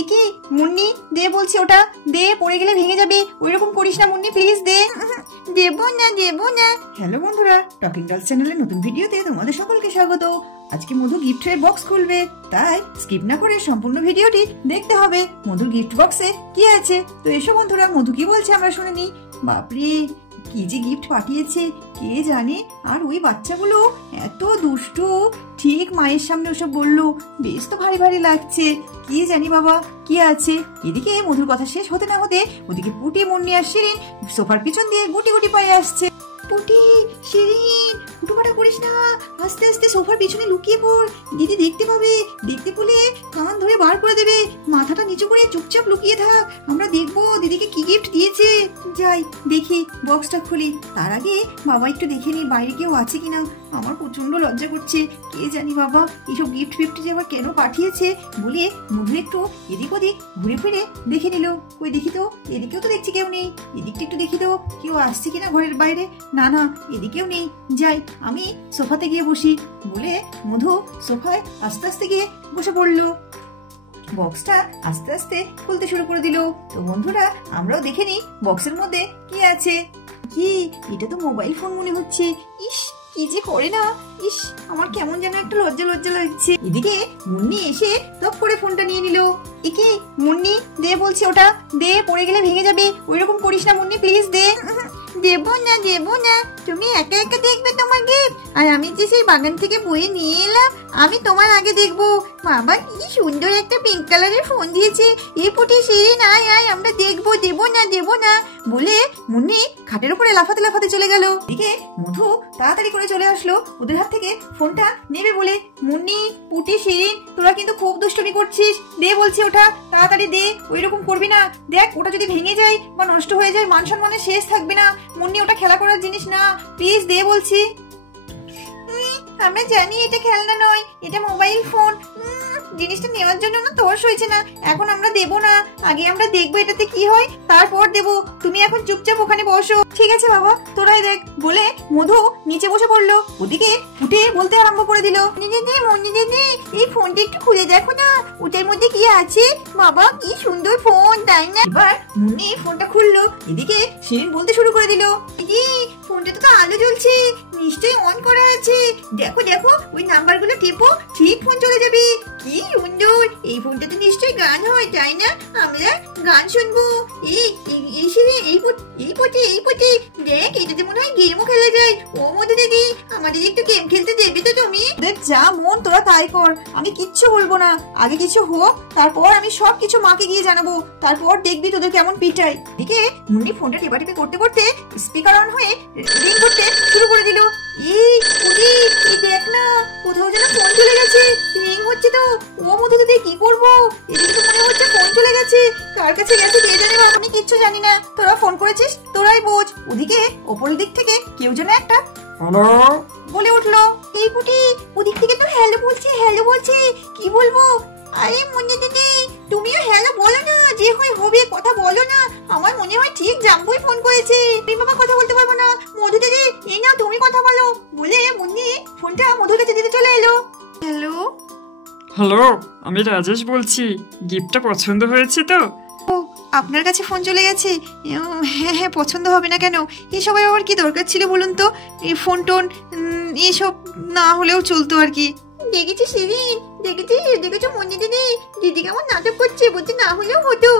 একি মুন্নি দে বলছি, ওটা দে, পড়ে গেলে ভেঙে যাবে, ওইরকম করিস না মুন্নি, প্লিজ দে। দেবো না দেবো না। হ্যালো বন্ধুরা, টকিং ডলস চ্যানেলের নতুন ভিডিওতে তোমাদের সকলকে স্বাগত। আজকে মধু গিফটের বক্স খুলবে, তাই স্কিপ না করে সম্পূর্ণ ভিডিওটি দেখতে হবে। মধুর গিফট বক্সে কি আছে তো এসো বন্ধুরা, মধু কি বলছে আমরা শুনে নিই। বাপরে, কি যে গিফট পাঠিয়েছে কে জানে। আর ওই বাচ্চাগুলো এত দুষ্টু, ঠিক মায়ের সামনে ওসব বললো, বেশ তো ভারী ভারী লাগছে। কি জানি বাবা কি আছে। এদিকে মধুর কথা শেষ হতে না হতে ওদিকে পুটি, মুন্নি আর শিরিন সোফার পিছন দিয়ে গুটি গুটি পায়ে আসছে। পুটি, শিরিন, হুটোপাটা করিস না, আস্তে আস্তে সোফার পিছনে লুকিয়ে পড়, দিদি দেখতে পাবে, দেখতে পেলে কান ধরে বার করে দেবে। মাথাটা নিচু করে চুপচাপ লুকিয়ে থাক, আমরা দেখবো দিদিকে কি গিফট দিয়েছে। যাই দেখি, বক্সটা খুলি। তার আগে বাবা একটু দেখে নি বাইরে কেউ আছে কিনা, আমার প্রচন্ড লজ্জা করছে। কে জানি বাবা এইসব গিফট ফিফট যে আবার কেন পাঠিয়েছে বলে মধু একটু এদিক ওদিক ঘুরে ফিরে দেখে নিল। কই দেখি তো, এদিকেও তো দেখছি কেউ নেই, এদিকটা একটু দেখি তো কেউ আসছে কিনা ঘরের বাইরে। না না, এদিকেও নেই। যাই আমি সোফাতে গিয়ে বসি বলে মধু সোফায় আস্তে আস্তে গিয়ে বসে পড়লো। বক্সটা আস্তে আস্তে খুলতে শুরু করে দিল। তো বন্ধুরা আমরাও দেখে নিই বক্সের মধ্যে কি আছে। কি, এটা তো মোবাইল ফোন মনে হচ্ছে। ইস, কি যে করে না, ইস আমার কেমন যেন একটা লজ্জা লজ্জা লাগছে। এদিকে মুন্নি এসে টপ করে ফোনটা নিয়ে নিল। একি মুন্নি দে বলছি, ওটা দে, পড়ে গেলে ভেঙে যাবে, ওইরকম করিস না মুন্নি, প্লিজ দে। দেবো না দেবো না, তুমি একা একা দেখবে তোমার গিফট, আর আমি যে সেই বাগান থেকে বয়ে নিয়ে এলাম আমি তোমার আগে দেখবো। বাবা কি সুন্দর একটা পিঙ্ক কালারের ফোন দিয়েছে, এই পুটি শিরিন আয় আয় আমরা দেখবো, দেবো না দেবো না বলে মুন্নি খাটের উপরে লাফাতে লাফাতে চলে গেল। এদিকে মধু তাড়াতাড়ি করে চলে আসলো ওদের হাত থেকে ফোনটা নেবে বলে। মুন্নি, পুটি, শিরিন তোরা কিন্তু খুব দুষ্টুমি করছিস, দে বলছি ওটা, তাড়াতাড়ি দে, ওইরকম করবি না। দেখ ওটা যদি ভেঙে যায় বা নষ্ট হয়ে যায় মান সম্মানের শেষ থাকবে না। মুন্নি, ওটা খেলা করার জিনিস না, প্লিজ দে বলছি। আমরা জানি এটা খেলনা নয়, এটা মোবাইল ফোন। জিনিসটা নেওয়ার জন্য না তোর হয়েছে না, এখন আমরা দেবো না, আগে আমরা দেখবো এটাতে কি হয়, তারপর দেবো। তুমি এখন চুপচাপ ওখানে বসো। ঠিক আছে বাবা, তোরাই দেখ বলে মধু নিচে বসে পড়লো। ওদিকে উঠে বলতে আরম্ভ করে দিল, দিদি মুন্নি দিদি এই ফোনটা একটু খুলে দেখো না, ওটার মধ্যে কি আছে। বাবা কি সুন্দর ফোন, তাই না? এবার মুন্নি ফোনটা খুললো। এদিকে শিরিন বলতে শুরু করে দিল, দিদি ফোনটাতে তো আলো জ্বলছে, নিশ্চয়ই অন করা আছে, দেখো দেখো ওই নাম্বারগুলো টিপো, ঠিক ফোন চলে যাবে। কি সুন্দর, এই ফোনটাতে নিশ্চয়ই গান হয়, তাই না? আমরা গান শুনবো। এই পটি দেখ, এটাতে মনে হয় গেমও খেলা যায়। ও মধু দিদি, আমাদের একটু গেম খেলতে দেবে তো তুমি? দেখ যা মন তোরা তাই কর, আমি কিচ্ছু বলবো না, আগে কিছু হোক তারপর আমি সব কিছু মাকে গিয়ে জানাবো, তারপর দেখবি তোদের কেমন পিটাই। এদিকে মুন্নি ফোনটা টিপাটিপি করতে করতে স্পিকার অন হয়ে রিং করতে শুরু করে দিল। এই পুটি, এই দেখ না কোথাও যেন ফোন চলে গেছে, রিং হচ্ছে তো। ও মধু দিদি কি করবো, এদিকে তো মনে হচ্ছে ফোন চলে গেছে, কার কাছে গেছে কে জানে, আমি কিচ্ছু জানি না, তোরা ফোন করেছিস তোরাই বোঝ। ওদিকে ওপরের দিক থেকে কেউ যেন একটা হ্যালো বলে উঠলো। এই পুটি, ওদিক থেকে তো হ্যালো বলছে, হ্যালো বলছে, কি বলবো? আরে মুন্নি দিদি তুমিও হ্যালো বলো না, যে হয় হবে, কথা বলো না। আমার মনে হয় ঠিক জাম্বুই ফোন করেছে, তুমি বাবা কথা বলতে পারবো না। মধু দিদি এই নাও তুমি কথা বলো বলে মুন্নি ফোনটা মধুর কাছে দিতে চলে এলো। হ্যালো হ্যালো, আমি রাজেশ বলছি, গিফটটা পছন্দ হয়েছে তো? ও আপনার কাছে ফোন চলে গেছে? হ্যাঁ হ্যাঁ, পছন্দ হবে না কেন, এসব আবার কি দরকার ছিল বলুন তো? এই ফোন টোন এসব না হলেও চলতো আর কি। দেখেছি শিরিন, দেখেছো মুন্নি দিদি, দিদি কেমন নাটক করছে, বলছে না হলেও হতো।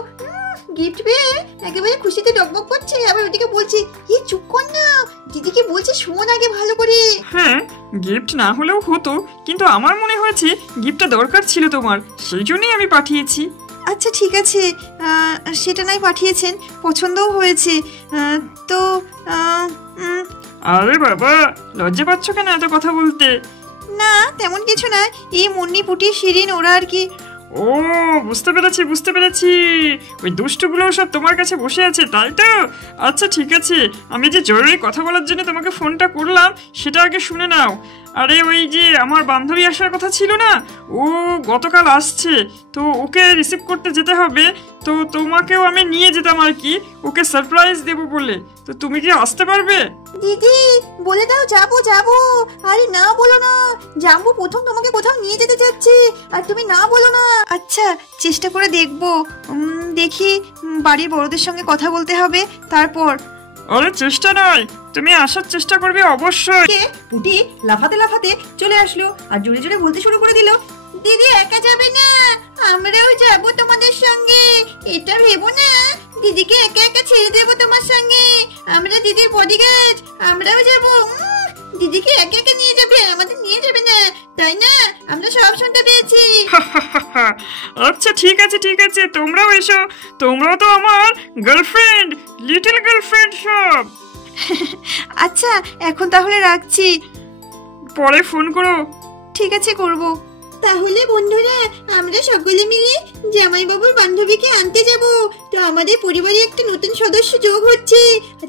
গিফট পেয়ে একেবারে খুশিতে ডকবক করছে, আবার ওদিকে বলছে এই চুপ কর না, দিদিকে বলছে শোন আগে ভালো করে। হ্যাঁ, গিফট না হলেও হতো, কিন্তু আমার মনে হয়েছে গিফটটা দরকার ছিল তোমার, সেই জন্যই আমি পাঠিয়েছি। আচ্ছা ঠিক আছে, সেটা নাই পাঠিয়েছেন, পছন্দও হয়েছে। তো আরে বাবা, লজ্জা পাচ্ছ কেন এত কথা বলতে? না তেমন কিছু না, এই মুন্নি পুটি শিরিন ওরা আর কি। ও বুঝতে পেরেছি, ওই দুষ্টগুলো সব তোমার কাছে বসে আছে তাই তো? আচ্ছা ঠিক আছে, আমি যে জরুরি কথা বলার জন্য তোমাকে ফোনটা করলাম সেটা আগে শুনে নাও। আরে ওই যে আমার বান্ধবী আসার কথা ছিল না, ও গতকাল আসছে, তো ওকে রিসিভ করতে যেতে হবে, তো তোমাকেও আমি নিয়ে যেতাম আর কি, ওকে সারপ্রাইজ দেবো বলে। তো তুমি কি আসতে পারবে? দিদি বলে দাও যাবো যাবো। আরে না বলো না, জাম্বু প্রথম তোমাকে কোথাও নিয়ে যেতে যাচ্ছে আর তুমি না বলো না। আচ্ছা চেষ্টা করে দেখবো, দেখি বাড়ির বড়দের সঙ্গে কথা বলতে হবে তারপর। আরে চেষ্টা নয়, তুমি আসার চেষ্টা করবে অবশ্যই। পুটি লাফাতে লাফাতে চলে আসলো আর জোরে জোরে বলতে শুরু করে দিল, দিদি একা যাবে না, আমরাও যাবো তোমাদের সঙ্গে। এটা ভেবো না দিদিকে একা একা ছেড়ে দেবো তোমার সঙ্গে, আমরা দিদির বডিগার্ড, আমরাও যাবো। দিদিকে একা একা নিয়ে যাবে, আমাদের নিয়ে যাবে না, তাই না? আমরা সব শুনতে পেয়েছি। আচ্ছা ঠিক আছে ঠিক আছে, তোমরাও এসো, তোমরাও তো আমার গার্লফ্রেন্ড, লিটল গার্লফ্রেন্ড সব। আচ্ছা এখন তাহলে রাখছি, পরে ফোন করো। ঠিক আছে করব। তাহলে বন্ধুরা আমরা সকলে মিলে জামাইবাবুর বান্ধবীকে আনতে যাব। তো আমাদের পরিবারে একটা নতুন সদস্য যোগ হচ্ছে।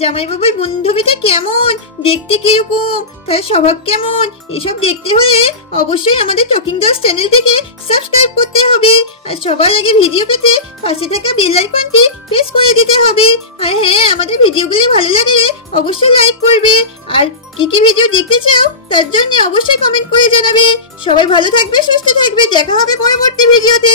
জামাইবাবুর বান্ধবীটা কেমন দেখতে, কিরকম, তার স্বভাব কেমন, এসব দেখতে হলে অবশ্যই আমাদের টকিং ডলস চ্যানেলটিকে সাবস্ক্রাইব করতে হবে। আর সবার আগে ভিডিও পেতে পাশে থাকা বেল আইকনটি প্রেস করে দিতে হবে। আর হ্যাঁ, আমাদের ভিডিওগুলি ভালো লাগলে অবশ্যই লাইক করবে। আর কি কি ভিডিও দেখতে চাও তার জন্য অবশ্যই কমেন্ট করে জানাবে। সবাই ভালো থাকবে, সুস্থ থাকবে, দেখা হবে পরবর্তী ভিডিওতে।